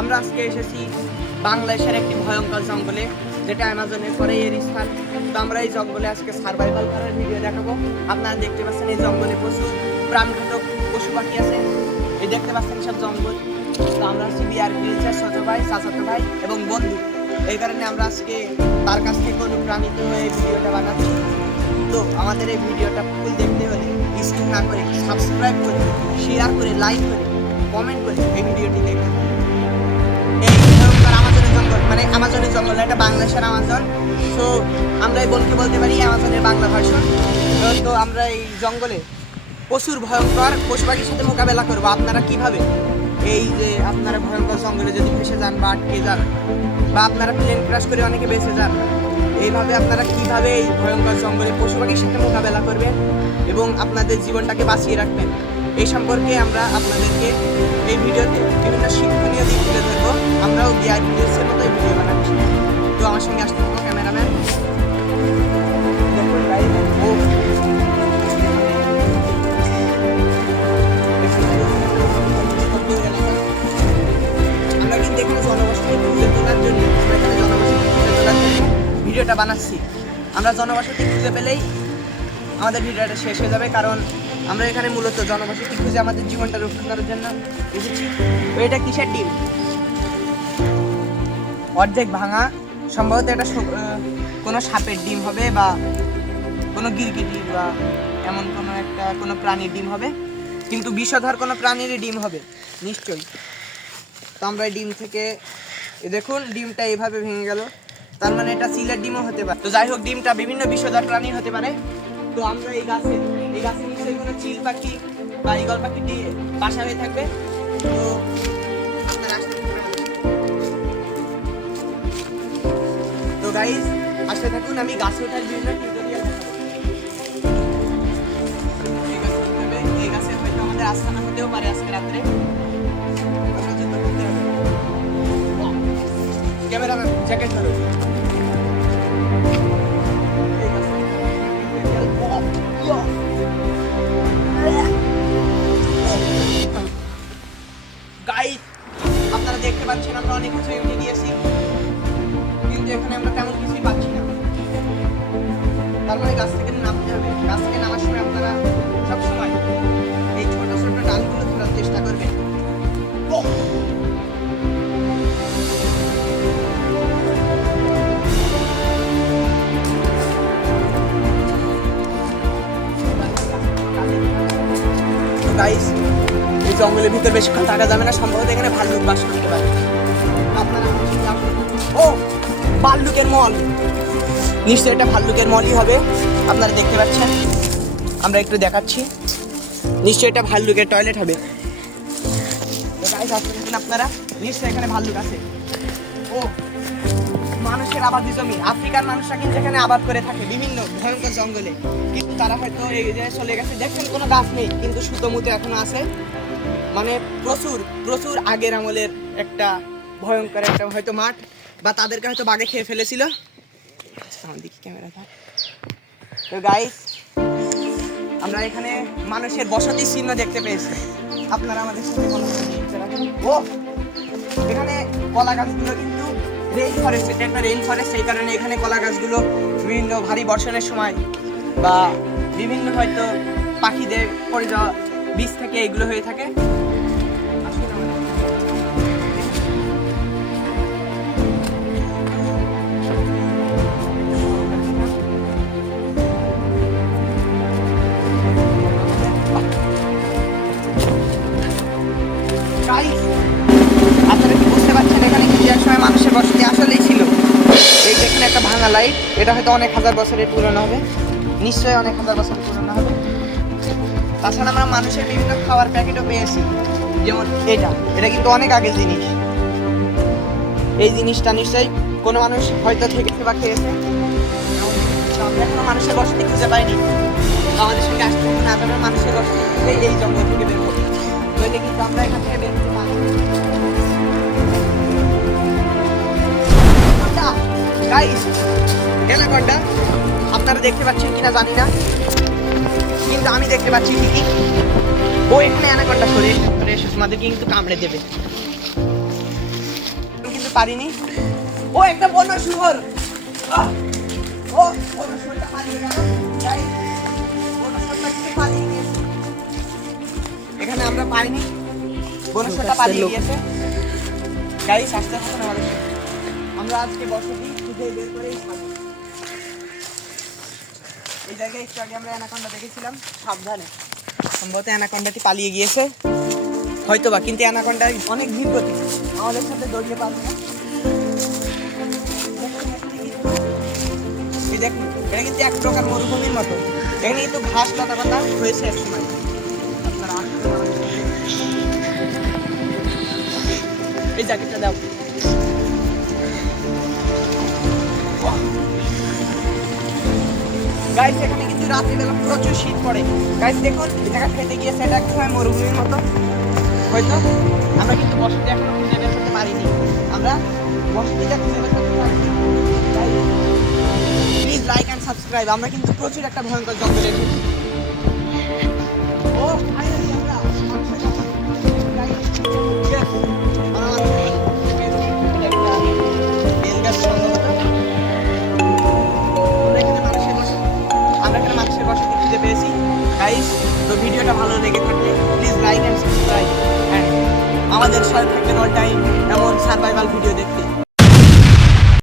আমরা আজকে এসেছি বাংলাদেশের একটি ভয়ঙ্কর জঙ্গলে, যেটা অ্যামাজনের পরে এর স্থান। তো আমরা এই জঙ্গলে আজকে সার্ভাইভাল করার ভিডিও দেখাবো। আপনারা দেখতে পাচ্ছেন এই জঙ্গলে প্রচুর প্রাণঘাতক পশু পাখি আছে। এই দেখতে পাচ্ছেন সব জঙ্গল। তো আমরা আজকে বিআর ছোট ভাই, চাচাতো ভাই এবং বন্ধু। এই কারণে আমরা আজকে তার কাছ থেকে অনুপ্রাণিত হয়ে ভিডিওটা বানাচ্ছি। তো আমাদের এই ভিডিওটা ফুল দেখতে হলে স্কিপ না করে সাবস্ক্রাইব করে শেয়ার করে লাইক করে কমেন্ট করে এই ভিডিওটি দেখতে মানে আমাজনের জঙ্গল, এটা বাংলাদেশের আমাজন। সো আমরা এই বলতে বলতে পারি, আমাজনের বাংলা ভার্সন তো আমরা এই জঙ্গলে প্রচুর ভয়ঙ্কর পশু পাখির সাথে মোকাবেলা করব। আপনারা কীভাবে? এই যে আপনারা ভয়ঙ্কর জঙ্গলে যদি ফেসে যান বা আটকে যান, বা আপনারা প্লেন ক্রাশ করে অনেকে বেঁচে যান, এইভাবে আপনারা কীভাবে এই ভয়ঙ্কর জঙ্গলে পশু পাখির সাথে মোকাবেলা করবেন এবং আপনাদের জীবনটাকে বাঁচিয়ে রাখবেন? এই সম্পর্কে আমরা আপনাদেরকে এই ভিডিওতে আমরাও ভিডিও বানাচ্ছি তো আমার সঙ্গে আসতে থাকব ক্যামেরাম্যান আমরা কিন্তু জনবসতি খুঁজে জন্য ভিডিওটা বানাচ্ছি। আমরা জনবসতি খুঁজে পেলেই আমাদের ভিডিওটা শেষ হয়ে যাবে, কারণ আমরা এখানে মূলত জনবসতি খুঁজে আমাদের জীবনটা রক্ষা করার জন্য এসেছি। তো এটা কিসের ডিম অর্ধেক ভাঙা, সম্ভবত এটা কোনো সাপের ডিম হবে বা কোনো গিরগিটি বা এমন কোনো একটা কোনো প্রাণীর ডিম হবে। কিন্তু বিষধর কোনো প্রাণীরই ডিম হবে, নিশ্চয়ই। তো আমরা ডিম থেকে দেখুন, ডিমটা এইভাবে ভেঙে গেল। তার মানে এটা চিলের ডিমও হতে পারে। তো যাই হোক, ডিমটা বিভিন্ন বিষধর প্রাণী হতে পারে। তো আমরা এই গাছে এই গাছে নিশ্চয়ই কোনো চিল পাখি বা ইগল পাখি ডি- বাসা হয়ে থাকবে। তো গাইজ আসতে থাকুন আমি গাছে ওঠার বিভিন্ন গাছে হয়তো আমাদের আস্থানা হতেও পারে আজকে রাত্রে। ক্যামেরা ম্যাম জ্যাকেট ধরো। গাইস এই জঙ্গলের ভিতর বেশিক্ষণ থাকা যাবে না, সম্ভবত এখানে ভাল্লুক বাস করতে পারে। ও, ভাল্লুকের মল। নিশ্চয়ই এটা ভাল্লুকের মলই হবে। আপনারা দেখতে পাচ্ছেন। আমরা একটু দেখাচ্ছি। নিশ্চয়ই এটা ভাল্লুকের টয়লেট হবে। আপনারা। নিশ্চয়ই এখানে ভাল্লুক আছে। ও মানুষের আবাদি জমি। আফ্রিকার মানুষরা কিন্তু এখানে আবাদ করে থাকে বিভিন্ন ভয়ঙ্কর জঙ্গলে। কিন্তু তারা হয়তো এই যে চলে গেছে, দেখছেন কোনো গাছ নেই, কিন্তু সুতো মুতো এখনও আছে। মানে প্রচুর প্রচুর আগের আমলের একটা ভয়ঙ্কর একটা হয়তো মাঠ, বা তাদেরকে হয়তো বাগে খেয়ে ফেলেছিল। দেখি ক্যামেরা তো গাইস আমরা এখানে মানুষের বসতির চিহ্ন দেখতে পেয়েছি। আপনারা আমাদের সাথে ও! এখানে কলা গাছগুলো কিন্তু রেইন ফরেস্ট এটা একটা রেইন ফরেস্ট সেই কারণে এখানে কলা গাছগুলো বিভিন্ন ভারী বর্ষণের সময় বা বিভিন্ন হয়তো পাখিদের পড়ে যাওয়া বীজ থেকে এগুলো হয়ে থাকে। এটা হয়তো অনেক হাজার বছরের পুরনো হবে। নিশ্চয়ই অনেক হাজার বছরের পুরনো হবে। তাছাড়া আমরা মানুষের বিভিন্ন খাবার প্যাকেটও পেয়েছি। যেমন এটা এটা কিন্তু অনেক আগের জিনিস। এই জিনিসটা নিশ্চয়ই কোনো মানুষ হয়তো থেকেছে বা খেয়েছে। আমরা এখনও মানুষের বসতি খুঁজে পাইনি। আমাদের সঙ্গে আসতে আমরা মানুষের বসতি এই জঙ্গল থেকে বের করব অ্যানাকন্ডা আপনারা দেখতে পাচ্ছেন কিনা জানি না। কিন্তু আমি দেখতে পাচ্ছি ঠিকই। ও এখানে অ্যানাকন্ডা সরে এসে তোমাদেরকে কিন্তু কামড়ে দেবে। কিন্তু পারিনি। ও একটা বন্য আহ! ও বন্য শুয়োরটা পালিয়ে গেল। বন্য শুয়োরটা কিন্তু পালিয়ে গিয়েছে। এখানে আমরা পাইনি। বন্য পালিয়ে গিয়েছে গাড়ি আমাদের আমরা আজকে বসতি খুঁজে বের করেই এই জায়গায় একটু আগে আমরা অ্যানাকন্ডা দেখেছিলাম, সাবধানে। সম্ভবত অ্যানাকন্ডাটি পালিয়ে গিয়েছে। হয়তো বা কিন্তু অ্যানাকন্ডা অনেক ধীর গতি আমাদের সাথে দৌড়িয়ে পারবে না এটা কিন্তু এক প্রকার মরুভূমির মতো। এখানে কিন্তু ঘাস লতা পাতা হয়েছে এক সময়। এই জ্যাকেটটা দাও। গাইস এখানে কিন্তু রাত্রিবেলা প্রচুর শীত পড়ে। গাইস দেখুন জায়গা খেতে গিয়ে সেটা এক সময় মরুভূমির মতো। হয়তো? আমরা কিন্তু বসতি এখনও খুঁজে বের করতে পারিনি। আমরা বসতিটা খুঁজে বের করতে পারিনি। প্লিজ লাইক অ্যান্ড সাবস্ক্রাইব আমরা কিন্তু প্রচুর একটা ভয়ঙ্কর জঙ্গলে এসেছি গাইস তো ভিডিওটা ভালো লেগে থাকলে please like and subscribe and আমাদের সাথে থাকবেন অল টাইম এমন সার্ভাইভাল ভিডিও দেখতে।